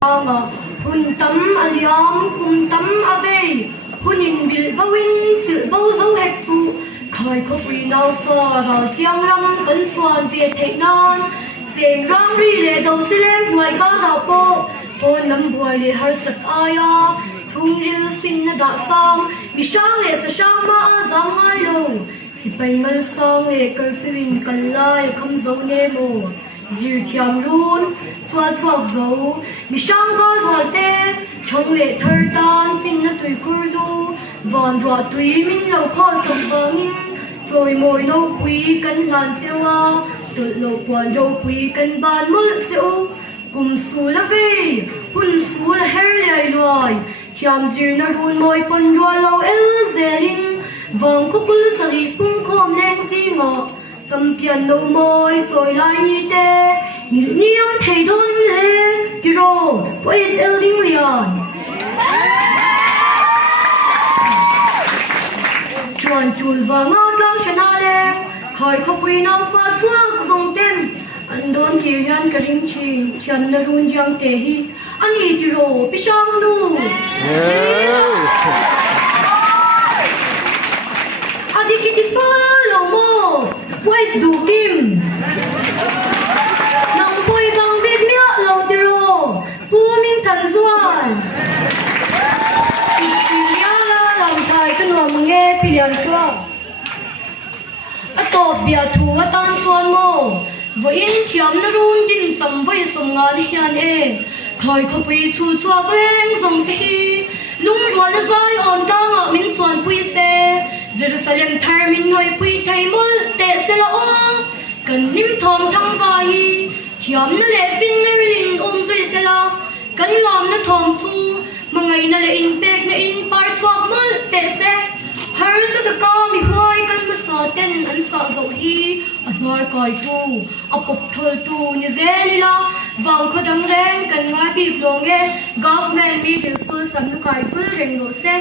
Hun tâm aliam kum tâm ave hun in bil bawin sil bao dấu hek su khơi khóc quy nâu phò rồi tiếng răng cấn chuan việt thệ non giềng răng ri lệ đầu xí lên ngoài có rào bộ thôn lâm buổi lệ har sat aya chung ril fin na đã sang mi sang lệ sa sang ma giang ai lo si bay ngal sang lệ cờ phim cần lai không dấu nê mồ dìu thiam run xoa xoạc dấu mi sang gói vào tê trong lệ thơ tan fin na tùy kurdu vòn rọa tùy min lâu khó sống vâng rồi mồi nâu quý cân làn siêu a tụt lộ quan râu quý cân bàn mơ siêu cùng su là về hun su là her lại loài thiam dìu na run mồi pon rọa lâu el zelin vòng khúc bư sa ri cung khom lên si ngọ tâm pian nâu môi rồi lại như tê nhịn niêm thầy đôn lê kiro quay el linh liền chuan chul và ngao tlang chana le khơi khóc quy nam pha chuang zong tem an don ki yan ka ring chin chan na run jang te hi ani ti ro pi sang nu adi ki ti pa lo mo wait du kim nang poi bang bit mi lo ti ro pu min than zuan nghe pilihan ka ato bia thu atan suan mo voin thiam na run din cham voi som nga li hian e khoi khopui chu chuak leng zong te hi lung rwal na zai on ta nga min chuan pui se Jerusalem thar min hoi pui thai mol te se la o kan nim thom thang va hi thiam na le fin merilin zui se la kan lam na thom chu mangai na le in pek na in par chuak mol te se har sa ka ka mi hoi kan ma sa ten an sa zo hi a hnor kai tu a pop thol tu ni zelila wang kho dang reng kan ngai pi plonge government middle school Samlukhai full reng no se